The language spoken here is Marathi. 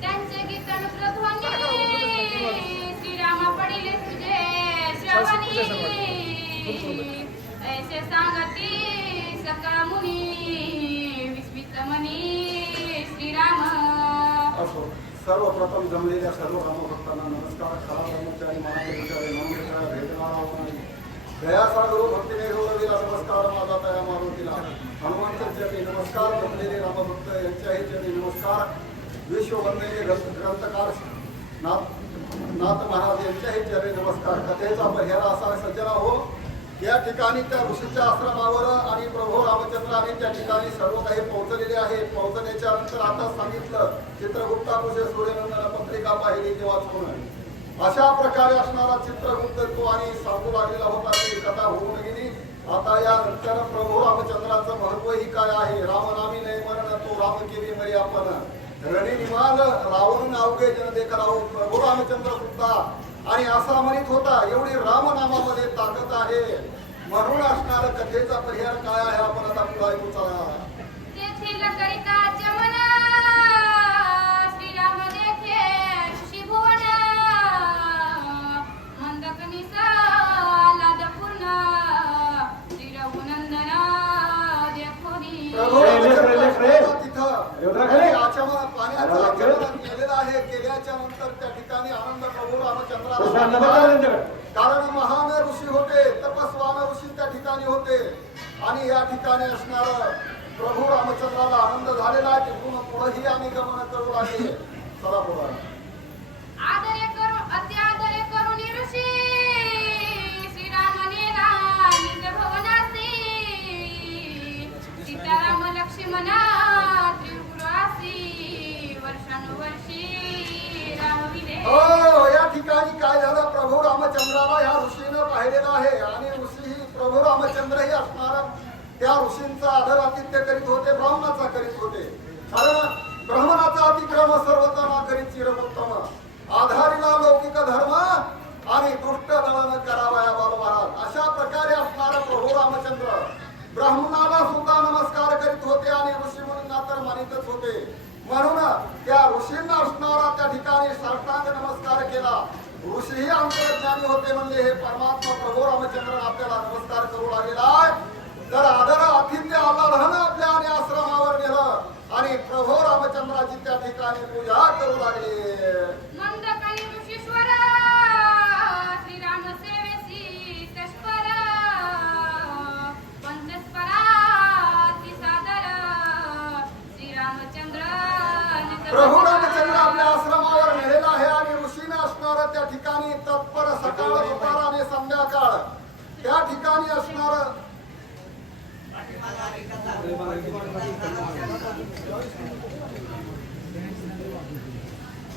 त्यांचे कीर्तन प्रध्वनी. श्रीरामा पडिले तुझे श्रवणी. ऐसे सांगती सका मुनी विस्मित मनी श्रीराम. असो. सर्वप्रथम जमलेल्या सर्व रामभक्तांना नमस्कार. खरा ब्रह्मचारी महादेवचारी नमस्कार भेटणारा दयासागरो भक्तीने गौरवीला नमस्कार माझा तया मारुतीला. हनुमंतांच्या नमस्कार जमलेले रामभक्त यांच्याही चरणी नमस्कार. विश्ववंदनीय ग्रंथ ग्रंथकार नाथ नाथ महाराज यांच्याही चरणी नमस्कार. कथेचा पर्याय असा सज्जना हो या ठिकाणी त्या ऋषीच्या आश्रमावर आणि प्रभू रामचंद्राने त्या ठिकाणी सर्व काही पोहोचलेले आहे. पोहोचण्याच्या नंतर आता सांगितलं चित्रगुप्ता चित्रगुप्ताकुशे सूर्यनंदन पत्रिका पाहिली तेव्हा होणं अशा प्रकारे असणारा चित्रगुप्त तो आणि सांगू लागलेला होता. ती कथा होऊन गेली. आता या नंतर प्रभू रामचंद्राचं महत्त्व ही काय आहे? रामनामी नाही मरण तो राम केली मरी आपण. रणी निमाल रावण अवघे जन देखराव प्रभू रामचंद्र सुद्धा. आणि असा म्हणत होता एवढी रामनामामध्ये ताकद आहे. म्हणून असणार कथेचा परिहार काय आहे? आपण आता पुढे ऐकू चला. कारण महान ऋषी होते तपस्वान ऋषी त्या ठिकाणी होते. आणि या ठिकाणी असणार प्रभू रामचंद्राला आनंद झालेला आहे तिथून पुढेही आणि गमन करू लागले. चला आदरे करू अत्यादरे ऋषी. भवनासी. सीताराम लक्ष्मणा त्रिपुरासी. वर्षानुवर्षी पाहिलेलं आहे. आणि ऋषी प्रभू रामचंद्रही असणार त्या ऋषींचा आदर आतिथ्य करीत होते ब्राह्मणाचा करीत होते. कारण ब्राह्मणाचा अतिक्रम सर्वताना करीत चिरमुत्तम. आधारिला लौकिक धर्म आणि दुष्ट दळन करावा या महाराज अशा प्रकारे असणारा प्रभू रामचंद्र ब्राह्मणाला सुद्धा नमस्कार करीत होते आणि ऋषी म्हणून तर मानितच होते. म्हणून त्या ऋषींना असणारा त्या ठिकाणी साष्टांग नमस्कार केला. ऋषीही अंतर्ज्ञानी होते म्हणजे हे परमात्मा प्रभू रामचंद्र आपल्याला नमस्कार करू लागलेला आहे. तर आदर आतिथ्य आल्हादानं आपल्या आणि आश्रमावर नेलं आणि प्रभू रामचंद्राची त्या ठिकाणी पूजा करू लागले. मंदकनी त्या ठिकाणी तत्पर सकाळ दुपार आणि संध्याकाळ त्या ठिकाणी असणार.